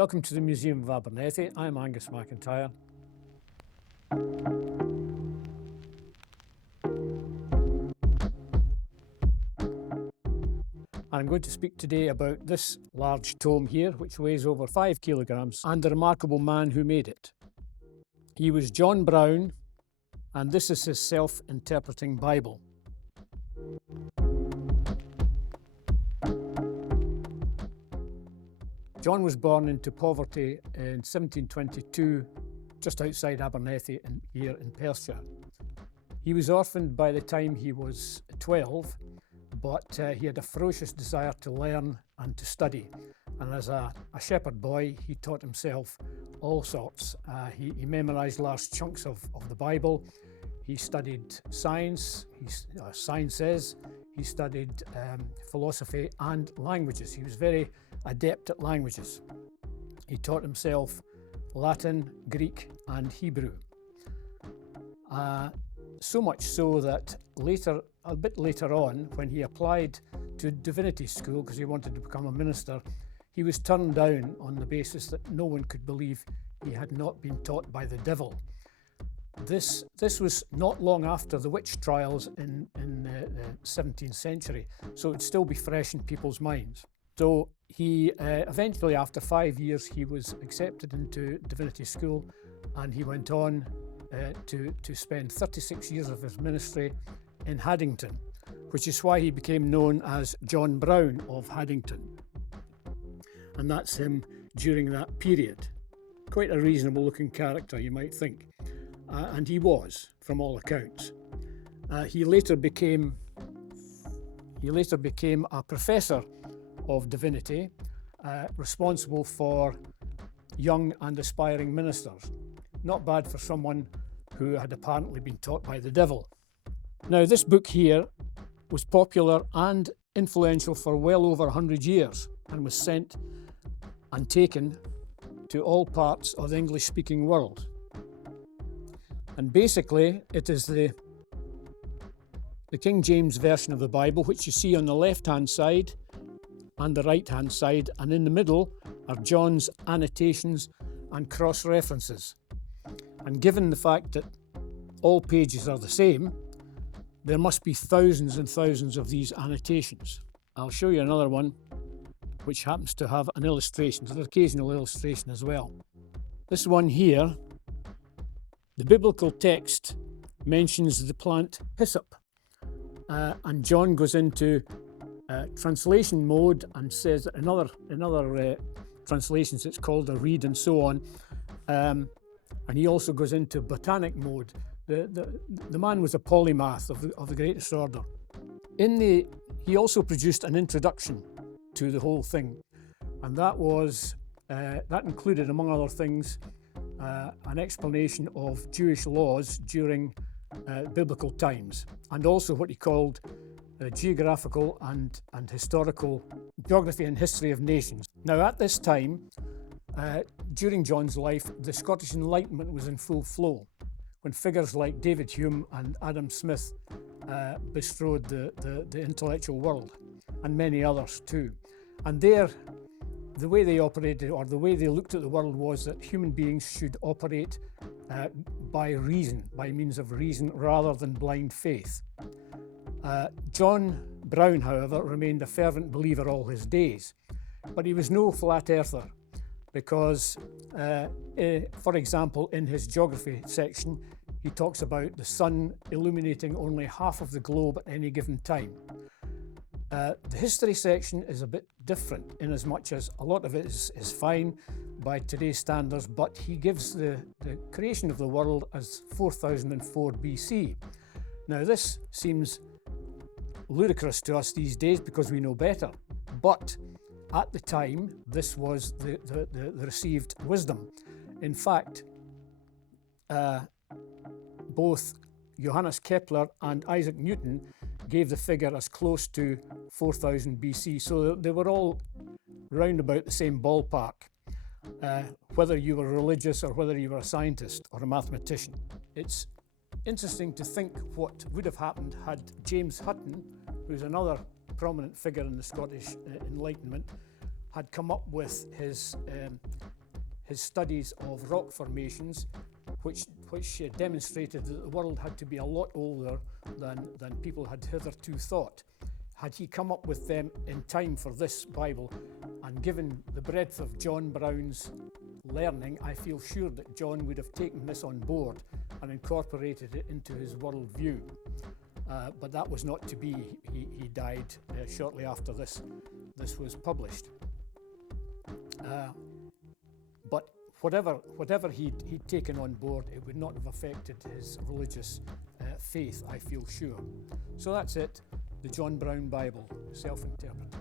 Welcome to the Museum of Abernethy. I'm Angus McIntyre. I'm going to speak today about this large tome here, which weighs over 5 kilograms, and the remarkable man who made it. He was John Brown, and this is his self-interpreting Bible. John was born into poverty in 1722, just outside Abernethy here in Perthshire. He was orphaned by the time he was 12, but he had a ferocious desire to learn and to study. And as a shepherd boy, he taught himself all sorts. He memorised large chunks of the Bible. He studied sciences. He studied philosophy and languages. He was very adept at languages. He taught himself Latin, Greek and Hebrew. So much so that a bit later on, when he applied to divinity school because he wanted to become a minister, he was turned down on the basis that no one could believe he had not been taught by the devil. This was not long after the witch trials in the 17th century, so it would still be fresh in people's minds. So he eventually, after 5 years, he was accepted into divinity school, and he went on to spend 36 years of his ministry in Haddington, which is why he became known as John Brown of Haddington. And that's him during that period. Quite a reasonable looking character, you might think. And he was, from all accounts. He later became a professor of divinity, responsible for young and aspiring ministers. Not bad for someone who had apparently been taught by the devil. Now, this book here was popular and influential for well over 100 years and was sent and taken to all parts of the English-speaking world. And basically, it is the King James Version of the Bible, which you see on the left-hand side and the right-hand side, and in the middle are John's annotations and cross-references. And given the fact that all pages are the same, there must be thousands and thousands of these annotations. I'll show you another one which happens to have an illustration, an occasional illustration as well. This one here, the biblical text mentions the plant hyssop, and John goes into translation mode and says that in other translations it's called a reed and so on, and he also goes into botanic mode. The man was a polymath of the greatest order. He also produced an introduction to the whole thing, and that included, among other things, an explanation of Jewish laws during biblical times, and also what he called geographical and historical geography and history of nations. Now, at this time, during John's life, the Scottish Enlightenment was in full flow, when figures like David Hume and Adam Smith bestrode the intellectual world, and many others too. And the way they operated, or the way they looked at the world, was that human beings should operate by reason, by means of reason, rather than blind faith. John Brown, however, remained a fervent believer all his days, but he was no flat earther, because, for example, in his geography section, he talks about the sun illuminating only half of the globe at any given time. The history section is a bit different, in as much as a lot of it is fine by today's standards, but he gives the creation of the world as 4004 BC. Now, this seems ludicrous to us these days because we know better, but at the time this was the received wisdom. In fact, both Johannes Kepler and Isaac Newton gave the figure as close to 4000 BC, so they were all round about the same ballpark, whether you were religious or whether you were a scientist or a mathematician. It's interesting to think what would have happened had James Hutton, who's another prominent figure in the Scottish Enlightenment, had come up with his studies of rock formations, which demonstrated that the world had to be a lot older than people had hitherto thought. Had he come up with them in time for this Bible, and given the breadth of John Brown's learning, I feel sure that John would have taken this on board and incorporated it into his worldview. But that was not to be. He died shortly after this was published. But whatever he'd taken on board, it would not have affected his religious faith, I feel sure. So that's it, the John Brown Bible, self-interpreted.